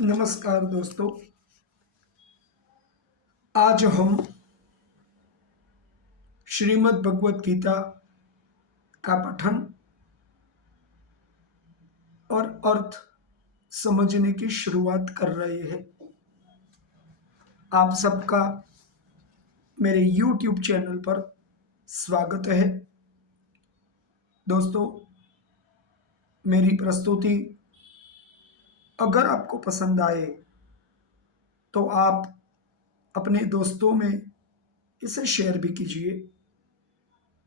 नमस्कार दोस्तों। आज हम श्रीमद् भगवत गीता का पठन और अर्थ समझने की शुरुआत कर रहे हैं। आप सबका मेरे YouTube चैनल पर स्वागत है। दोस्तों, मेरी प्रस्तुति अगर आपको पसंद आए तो आप अपने दोस्तों में इसे शेयर भी कीजिए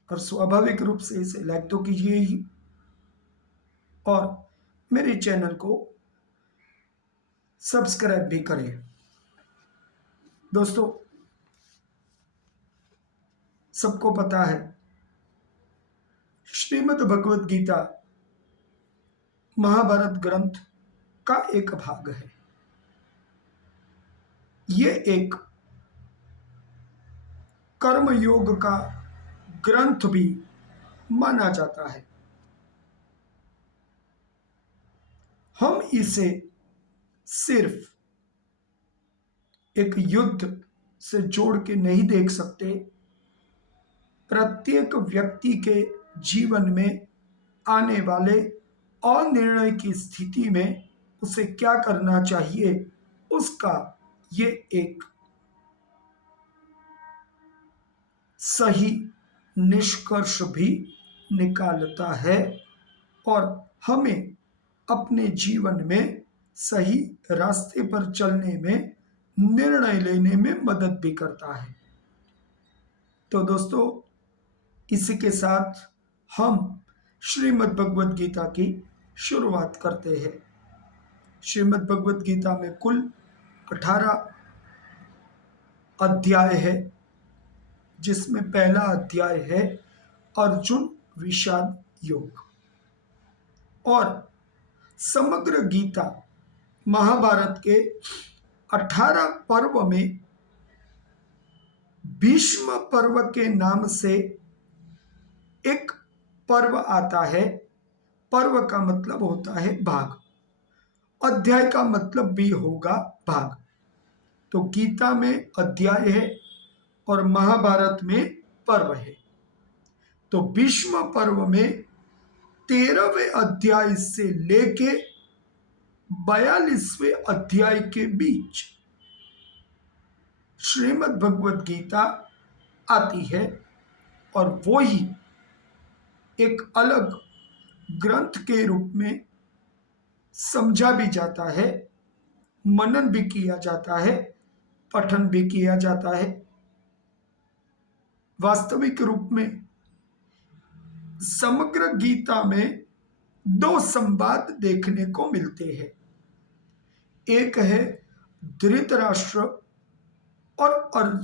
और स्वाभाविक रूप से इसे लाइक तो कीजिए ही, और मेरे चैनल को सब्सक्राइब भी करें। दोस्तों, सबको पता है श्रीमद् भगवत गीता महाभारत ग्रंथ का एक भाग है। ये एक कर्म योग का ग्रंथ भी माना जाता है। हम इसे सिर्फ एक युद्ध से जोड़ के नहीं देख सकते। प्रत्येक व्यक्ति के जीवन में आने वाले अनिर्णय की स्थिति में उसे क्या करना चाहिए, उसका ये एक सही निष्कर्ष भी निकालता है और हमें अपने जीवन में सही रास्ते पर चलने में, निर्णय लेने में मदद भी करता है। तो दोस्तों, इसी के साथ हम श्रीमद् भगवत गीता की शुरुआत करते हैं। श्रीमद् भगवत गीता में कुल 18 अध्याय है, जिसमें पहला अध्याय है अर्जुन विषाद योग। और समग्र गीता महाभारत के 18 पर्व में भीष्म पर्व के नाम से एक पर्व आता है। पर्व का मतलब होता है भाग, अध्याय का मतलब भी होगा भाग। तो गीता में अध्याय है और महाभारत में पर्व है। तो भीष्म पर्व में 13वें अध्याय से लेके 42वें अध्याय के बीच श्रीमद् भगवत गीता आती है, और वो ही एक अलग ग्रंथ के रूप में समझा भी जाता है, मनन भी किया जाता है, पठन भी किया जाता है। वास्तविक रूप में समग्र गीता में 2 संवाद देखने को मिलते हैं। एक है धृतराष्ट्र और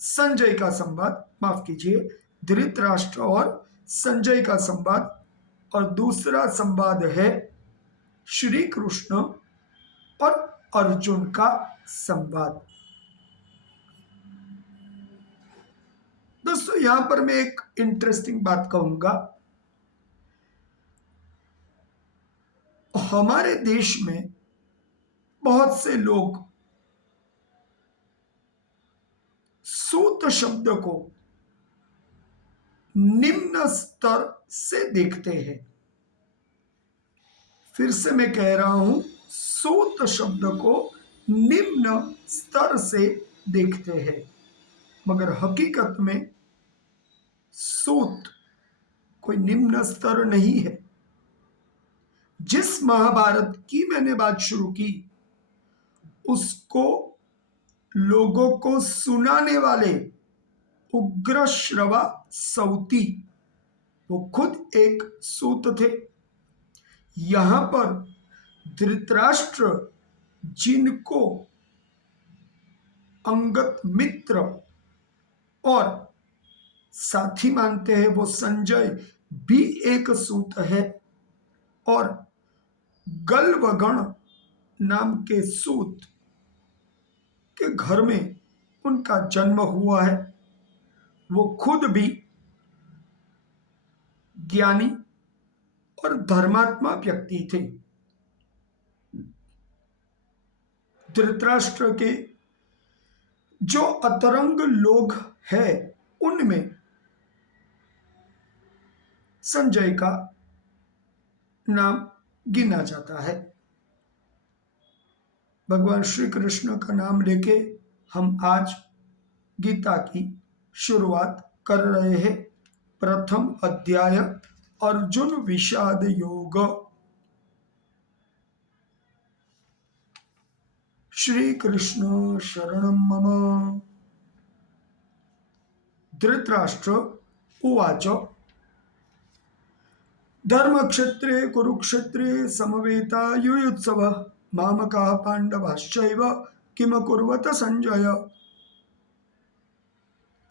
संजय का संवाद, माफ कीजिए, धृतराष्ट्र और संजय का संवाद, और दूसरा संवाद है श्री कृष्ण और अर्जुन का संवाद। दोस्तों, यहां पर मैं एक इंटरेस्टिंग बात कहूंगा। हमारे देश में बहुत से लोग सूत शब्द को निम्न स्तर से देखते हैं। फिर से मैं कह रहा हूं, सूत शब्द को निम्न स्तर से देखते हैं, मगर हकीकत में सूत कोई निम्न स्तर नहीं है। जिस महाभारत की मैंने बात शुरू की, उसको लोगों को सुनाने वाले उग्र श्रवा सौती, वो खुद एक सूत थे। यहां पर धृतराष्ट्र, जिनको अंगत मित्र और साथी मानते हैं, वो संजय भी एक सूत है, और गल्वगण नाम के सूत के घर में उनका जन्म हुआ है। वो खुद भी ज्ञानी और धर्मात्मा व्यक्ति थे। धृतराष्ट्र के जो अतरंग लोग हैं उनमें संजय का नाम गिना जाता है। भगवान श्री कृष्ण का नाम लेके हम आज गीता की शुरुआत कर रहे हैं। प्रथम अध्याय अर्जुन विषाद योग। श्री कृष्ण शरणं मम। धृतराष्ट्र उवाच धर्मक्षेत्रे कुरुक्षेत्रे समवेतायुयुत्सवः मामकाः पांडवाश्चैव किम कुर्वत संजय।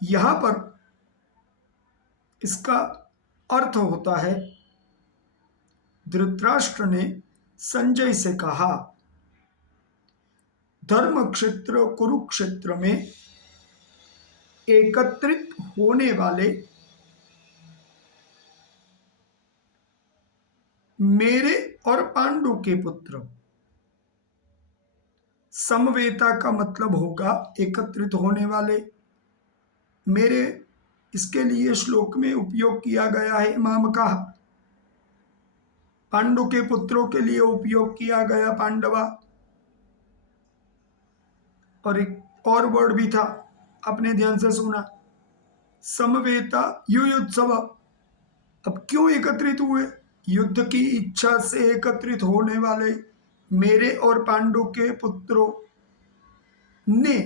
यहां पर इसका अर्थ होता है, धृतराष्ट्र ने संजय से कहा, धर्म क्षेत्र कुरुक्षेत्र में एकत्रित होने वाले मेरे और पांडु के पुत्र। समवेता का मतलब होगा एकत्रित होने वाले। मेरे इसके लिए श्लोक में उपयोग किया गया है माम का। पांडु के पुत्रों के लिए उपयोग किया गया पांडवा। और एक और वर्ड भी था, अपने ध्यान से सुना, समवेता युयुत्सव। अब क्यों एकत्रित हुए? युद्ध की इच्छा से एकत्रित होने वाले मेरे और पांडु के पुत्रों ने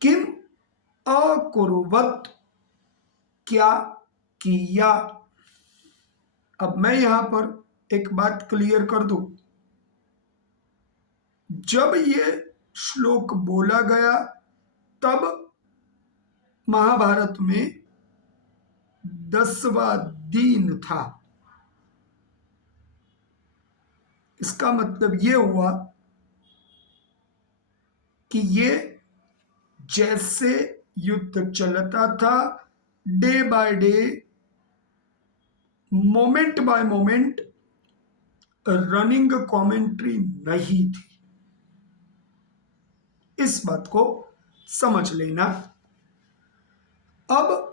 किम अकुर्वत, क्या किया। अब मैं यहां पर एक बात क्लियर कर दूं। जब ये श्लोक बोला गया तब महाभारत में 10वां दिन था। इसका मतलब ये हुआ कि ये जैसे युद्ध चलता था, day by day, moment bye moment running commentary नहीं थी। इस बात को समझ लेना। अब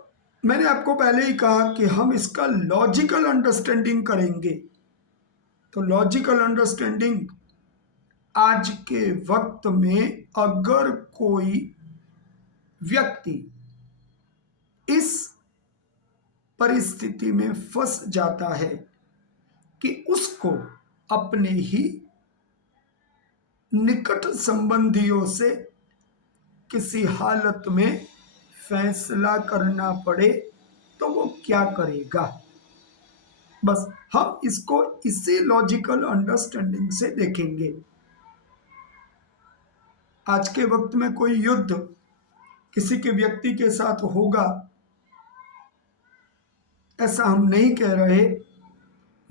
मैंने आपको पहले ही कहा कि हम इसका लॉजिकल अंडरस्टैंडिंग करेंगे। तो लॉजिकल अंडरस्टैंडिंग, आज के वक्त में अगर कोई व्यक्ति इस परिस्थिति में फंस जाता है कि उसको अपने ही निकट संबंधियों से किसी हालत में फैसला करना पड़े, तो वो क्या करेगा? बस हम इसको इसी लॉजिकल अंडरस्टैंडिंग से देखेंगे। आज के वक्त में कोई युद्ध किसी के व्यक्ति के साथ होगा ऐसा हम नहीं कह रहे,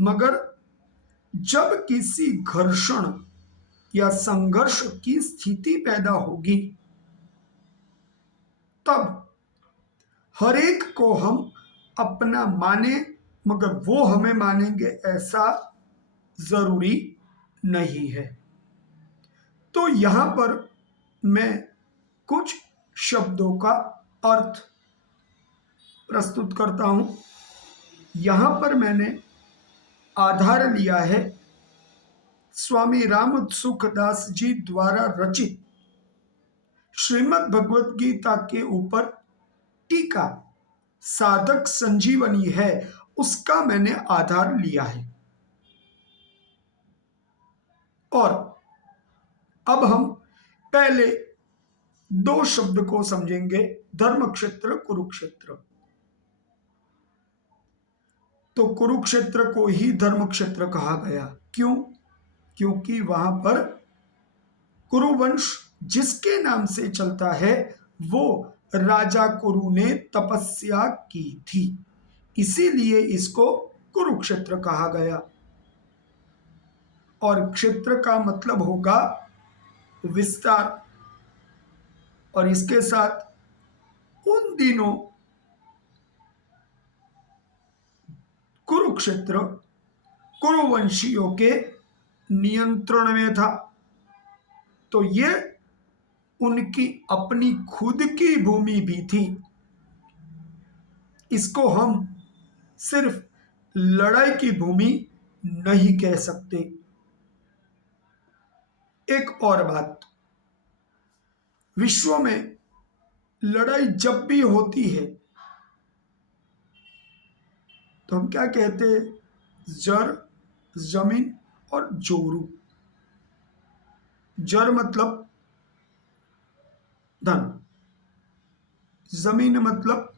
मगर जब किसी घर्षण या संघर्ष की स्थिति पैदा होगी तब हर एक को हम अपना माने, मगर वो हमें मानेंगे ऐसा जरूरी नहीं है। तो यहां पर मैं कुछ शब्दों का अर्थ प्रस्तुत करता हूं। यहां पर मैंने आधार लिया है स्वामी राम सुखदास जी द्वारा रचित श्रीमद् भगवत गीता के ऊपर टीका साधक संजीवनी है, उसका मैंने आधार लिया है। और अब हम पहले दो शब्द को समझेंगे, धर्म क्षेत्र कुरुक्षेत्र। तो कुरुक्षेत्र को ही धर्म क्षेत्र कहा गया। क्यों? क्योंकि वहां पर कुरुवंश जिसके नाम से चलता है वो राजा कुरु ने तपस्या की थी, इसीलिए इसको कुरुक्षेत्र कहा गया। और क्षेत्र का मतलब होगा विस्तार। और इसके साथ उन दिनों कुरुक्षेत्र कुरुवंशियों के नियंत्रण में था, तो ये उनकी अपनी खुद की भूमि भी थी। इसको हम सिर्फ लड़ाई की भूमि नहीं कह सकते। एक और बात, विश्व में लड़ाई जब भी होती है तो हम क्या कहते हैं? जर, जमीन और जोरू। जर मतलब धन, जमीन मतलब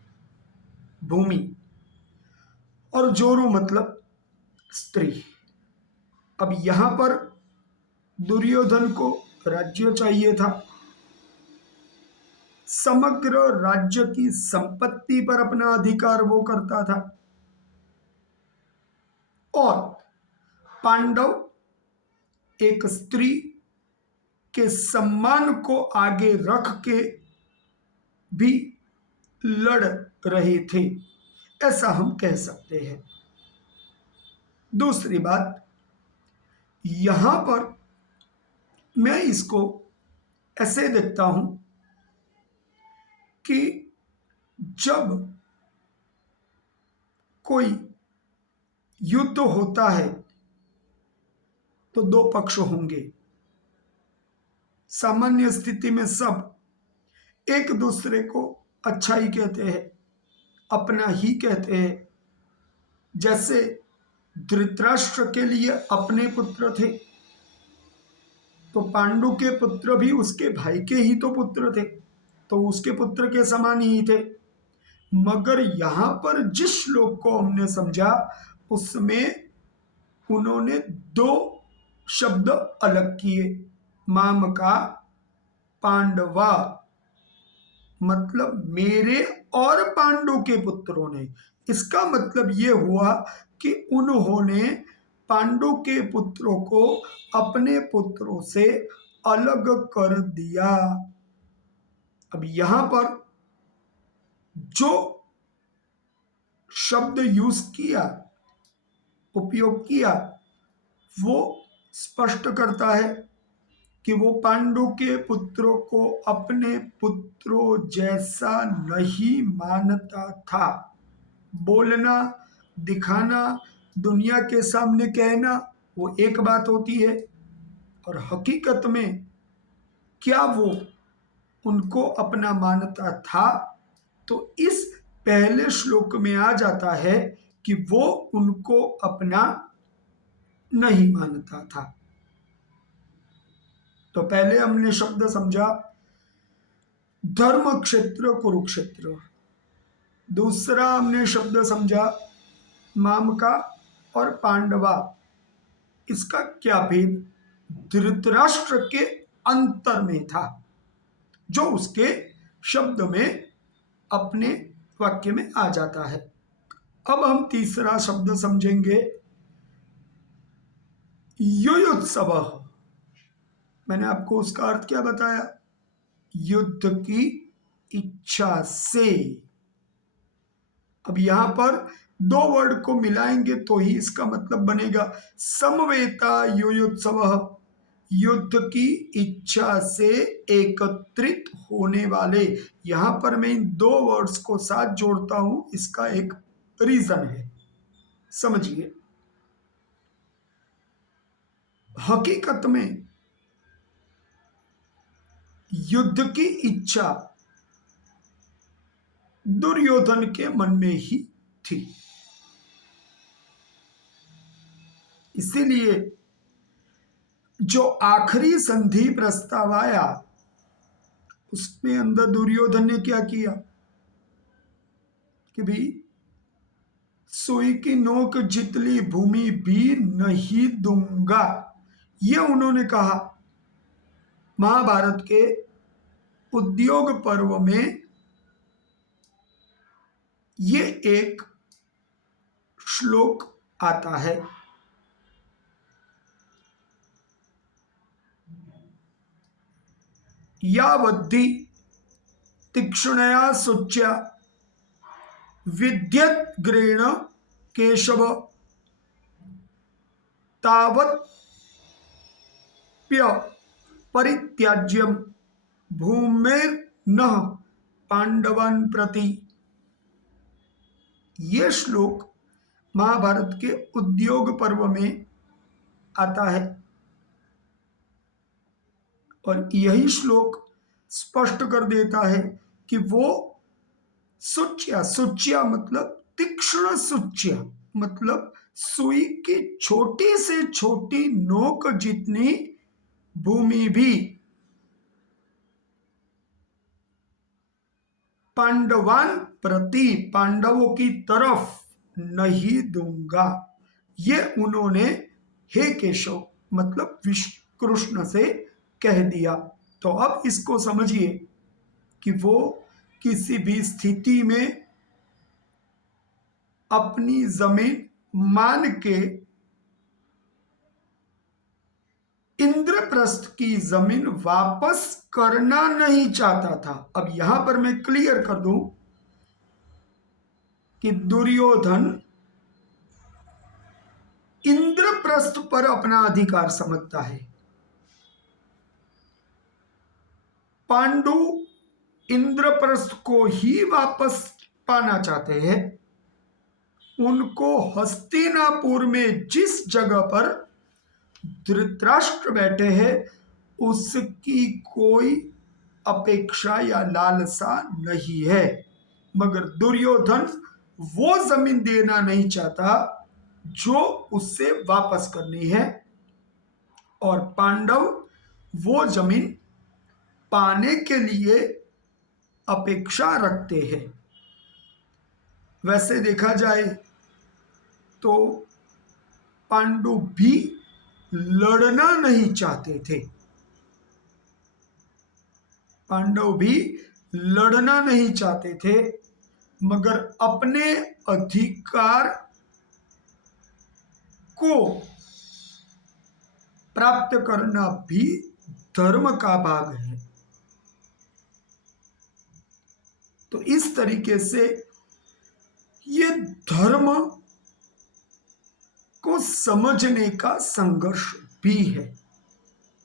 भूमि, और जोरू मतलब स्त्री। अब यहां पर दुर्योधन को राज्य चाहिए था, समग्र राज्य की संपत्ति पर अपना अधिकार वो करता था, और पांडव एक स्त्री के सम्मान को आगे रख के भी लड़ रहे थे, ऐसा हम कह सकते हैं। दूसरी बात, यहां पर मैं इसको ऐसे देखता हूं कि जब कोई युद्ध होता है तो दो पक्ष होंगे। सामान्य स्थिति में सब एक दूसरे को अच्छा ही कहते हैं, अपना ही कहते हैं। जैसे धृतराष्ट्र के लिए अपने पुत्र थे, तो पांडु के पुत्र भी उसके भाई के ही तो पुत्र थे, तो उसके पुत्र के समान ही थे। मगर यहां पर जिस श्लोक को हमने समझा उसमें उन्होंने दो शब्द अलग किए। माम का पांडवा, मतलब मेरे और पांडु के पुत्रों ने। इसका मतलब यह हुआ कि उन्होंने पांडु के पुत्रों को अपने पुत्रों से अलग कर दिया। अब यहां पर जो शब्द यूज किया, उपयोग किया, वो स्पष्ट करता है कि वो पांडु के पुत्रों को अपने पुत्रों जैसा नहीं मानता था। बोलना, दिखाना, दुनिया के सामने कहना वो एक बात होती है, और हकीकत में क्या वो उनको अपना मानता था? तो इस पहले श्लोक में आ जाता है कि वो उनको अपना नहीं मानता था। तो पहले हमने शब्द समझा धर्म क्षेत्र कुरुक्षेत्र, दूसरा हमने शब्द समझा मामका और पांडवा। इसका क्या भेद धृतराष्ट्र के अंतर में था, जो उसके शब्द में अपने वाक्य में आ जाता है। अब हम तीसरा शब्द समझेंगे युयुत्सव। मैंने आपको उसका अर्थ क्या बताया? युद्ध की इच्छा से। अब यहां पर दो वर्ड को मिलाएंगे तो ही इसका मतलब बनेगा समवेता युयुत्सव। युद्ध की इच्छा से एकत्रित होने वाले। यहां पर मैं इन दो वर्ड्स को साथ जोड़ता हूं, इसका एक रीजन है, समझिए। हकीकत में युद्ध की इच्छा दुर्योधन के मन में ही थी। इसीलिए जो आखिरी संधि प्रस्ताव आया उसमें अंदर दुर्योधन ने क्या किया कि भाई सुई की नोक जितली भूमि भी नहीं दूंगा, ये उन्होंने कहा। महाभारत के उद्योग पर्व में ये एक श्लोक आता है। यावद्धि तीक्ष्णया शुच्या विद्यद्ग्रेण केशव तावत् प्य परित्याज्यम भूमेर न पांडवान प्रति। ये श्लोक महाभारत के उद्योग पर्व में आता है और यही श्लोक स्पष्ट कर देता है कि वो सुच्या, सुच्या मतलब तीक्ष्ण सुच्या, मतलब सुई की छोटी से छोटी नोक जितनी भूमि भी पांडवान प्रति, पांडवों की तरफ नहीं दूंगा। ये उन्होंने हे केशव मतलब कृष्ण से कह दिया। तो अब इसको समझिए कि वो किसी भी स्थिति में अपनी जमीन मान के इंद्रप्रस्थ की जमीन वापस करना नहीं चाहता था। अब यहां पर मैं क्लियर कर दूं कि दुर्योधन इंद्रप्रस्थ पर अपना अधिकार समझता है। पांडु इंद्रप्रस्थ को ही वापस पाना चाहते हैं। उनको हस्तिनापुर में जिस जगह पर धृतराष्ट्र बैठे हैं उसकी कोई अपेक्षा या लालसा नहीं है, मगर दुर्योधन वो जमीन देना नहीं चाहता जो उससे वापस करनी है और पांडव वो जमीन पाने के लिए अपेक्षा रखते हैं। वैसे देखा जाए तो पांडु भी लड़ना नहीं चाहते थे, पांडव भी लड़ना नहीं चाहते थे, मगर अपने अधिकार को प्राप्त करना भी धर्म का भाग है। तो इस तरीके से ये धर्म को समझने का संघर्ष भी है।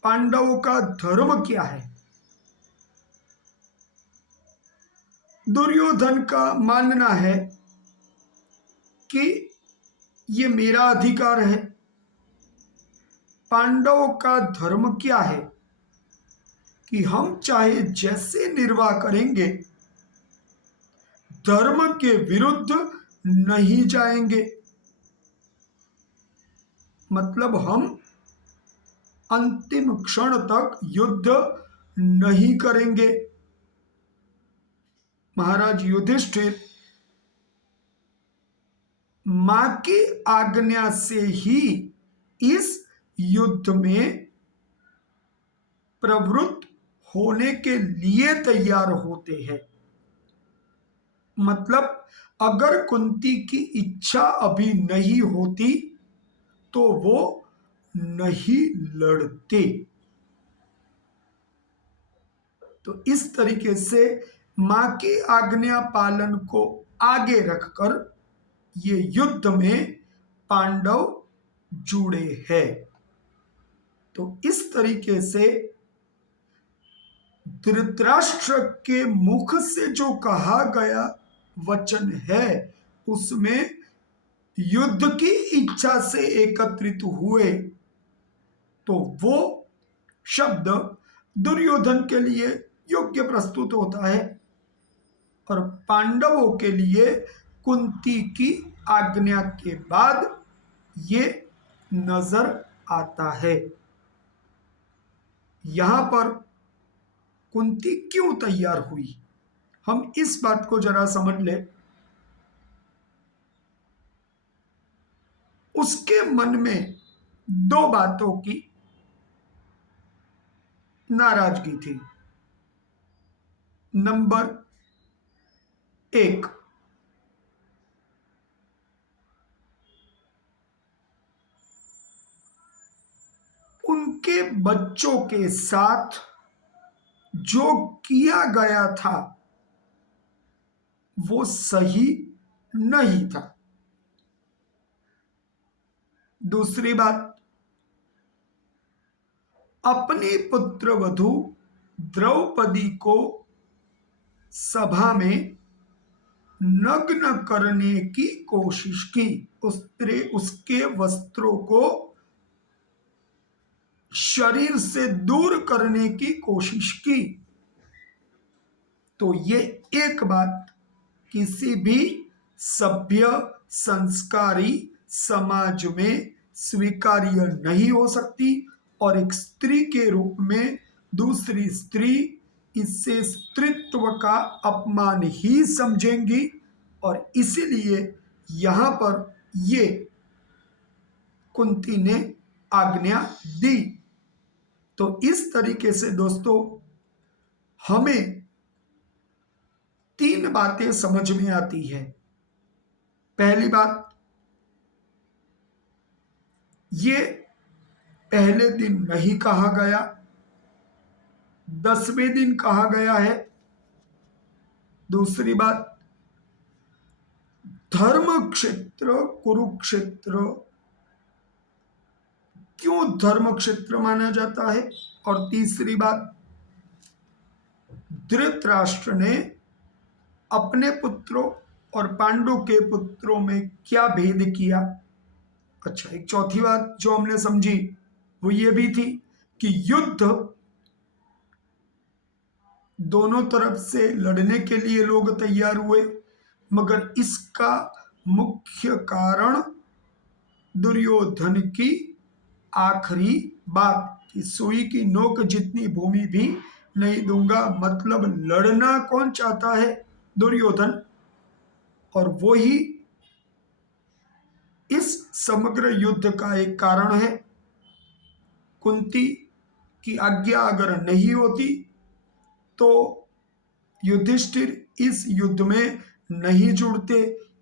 पांडवों का धर्म क्या है? दुर्योधन का मानना है कि ये मेरा अधिकार है। पांडवों का धर्म क्या है कि हम चाहे जैसे निर्वाह करेंगे, धर्म के विरुद्ध नहीं जाएंगे। मतलब हम अंतिम क्षण तक युद्ध नहीं करेंगे। महाराज युधिष्ठिर मां की आज्ञा से ही इस युद्ध में प्रवृत्त होने के लिए तैयार होते हैं। मतलब अगर कुंती की इच्छा अभी नहीं होती तो वो नहीं लड़ते। तो इस तरीके से मां की आज्ञा पालन को आगे रखकर ये युद्ध में पांडव जुड़े हैं। तो इस तरीके से धृतराष्ट्र के मुख से जो कहा गया वचन है उसमें युद्ध की इच्छा से एकत्रित हुए, तो वो शब्द दुर्योधन के लिए योग्य प्रस्तुत होता है और पांडवों के लिए कुंती की आज्ञा के बाद ये नजर आता है। यहां पर कुंती क्यों तैयार हुई, हम इस बात को जरा समझ ले। उसके मन में दो बातों की नाराजगी थी। नंबर एक, उनके बच्चों के साथ जो किया गया था वो सही नहीं था। दूसरी बात, अपनी पुत्र वधू द्रौपदी को सभा में नग्न करने की कोशिश की, उसके वस्त्रों को शरीर से दूर करने की कोशिश की। तो ये एक बात किसी भी सभ्य संस्कारी समाज में स्वीकार्य नहीं हो सकती, और एक स्त्री के रूप में दूसरी स्त्री इससे स्त्रीत्व का अपमान ही समझेंगी, और इसीलिए यहां पर ये कुंती ने आज्ञा दी। तो इस तरीके से दोस्तों हमें 3 बातें समझ में आती है। पहली बात, ये पहले दिन नहीं कहा गया, 10वें दिन कहा गया है। दूसरी बात, धर्म क्षेत्र कुरुक्षेत्र क्यों धर्म क्षेत्र माना जाता है। और तीसरी बात, धृतराष्ट्र ने अपने पुत्रों और पांडु के पुत्रों में क्या भेद किया। अच्छा, एक चौथी बात जो हमने समझी वो ये भी थी कि युद्ध दोनों तरफ से लड़ने के लिए लोग तैयार हुए, मगर इसका मुख्य कारण दुर्योधन की आखिरी बात कि सुई की नोक जितनी भूमि भी नहीं दूंगा, मतलब लड़ना कौन चाहता है, दुर्योधन। और वो ही इस समग्र युद्ध का एक कारण है। कुंती की आज्ञा अगर नहीं होती तो युधिष्ठिर इस युद्ध में नहीं जुड़ते,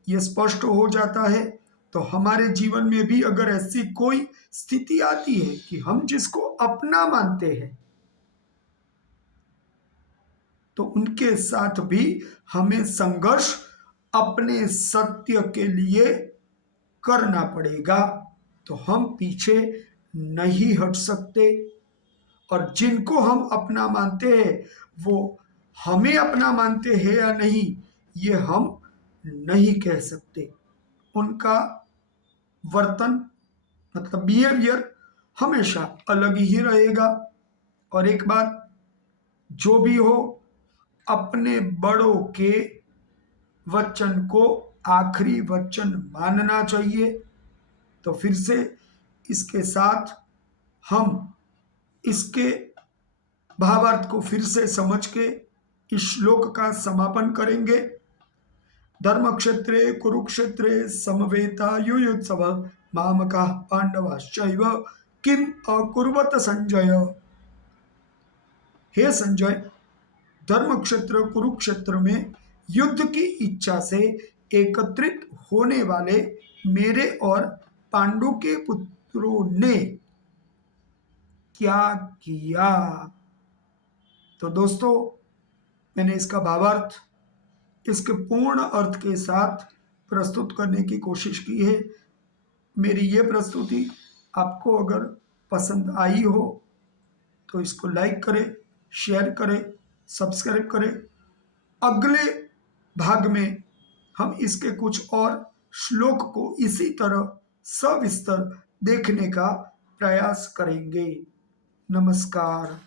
ये स्पष्ट हो जाता है। तो हमारे जीवन में भी अगर ऐसी कोई स्थिति आती है कि हम जिसको अपना मानते हैं, तो उनके साथ भी हमें संघर्ष अपने सत्य के लिए करना पड़ेगा। तो हम पीछे नहीं हट सकते, और जिनको हम अपना मानते हैं वो हमें अपना मानते हैं या नहीं, ये हम नहीं कह सकते। उनका वर्तन मतलब बिहेवियर हमेशा अलग ही रहेगा। और एक बात, जो भी हो, अपने बड़ों के वचन को आखिरी वचन मानना चाहिए। तो फिर से इसके साथ हम इसके भावार्थ को फिर से समझ के इस श्लोक का समापन करेंगे। धर्मक्षेत्रे कुरुक्षेत्रे समवेतायुयुत्सव मामकाः पांडवाश्चैव किम अकुर्वत संजय। हे संजय, धर्मक्षेत्र कुरुक्षेत्र में युद्ध की इच्छा से एकत्रित होने वाले मेरे और पांडु के पुत्रों ने क्या किया। तो दोस्तों, मैंने इसका भावार्थ इसके पूर्ण अर्थ के साथ प्रस्तुत करने की कोशिश की है। मेरी ये प्रस्तुति आपको अगर पसंद आई हो तो इसको लाइक करें, शेयर करें, सब्सक्राइब करें। अगले भाग में हम इसके कुछ और श्लोक को इसी तरह सविस्तर देखने का प्रयास करेंगे। नमस्कार।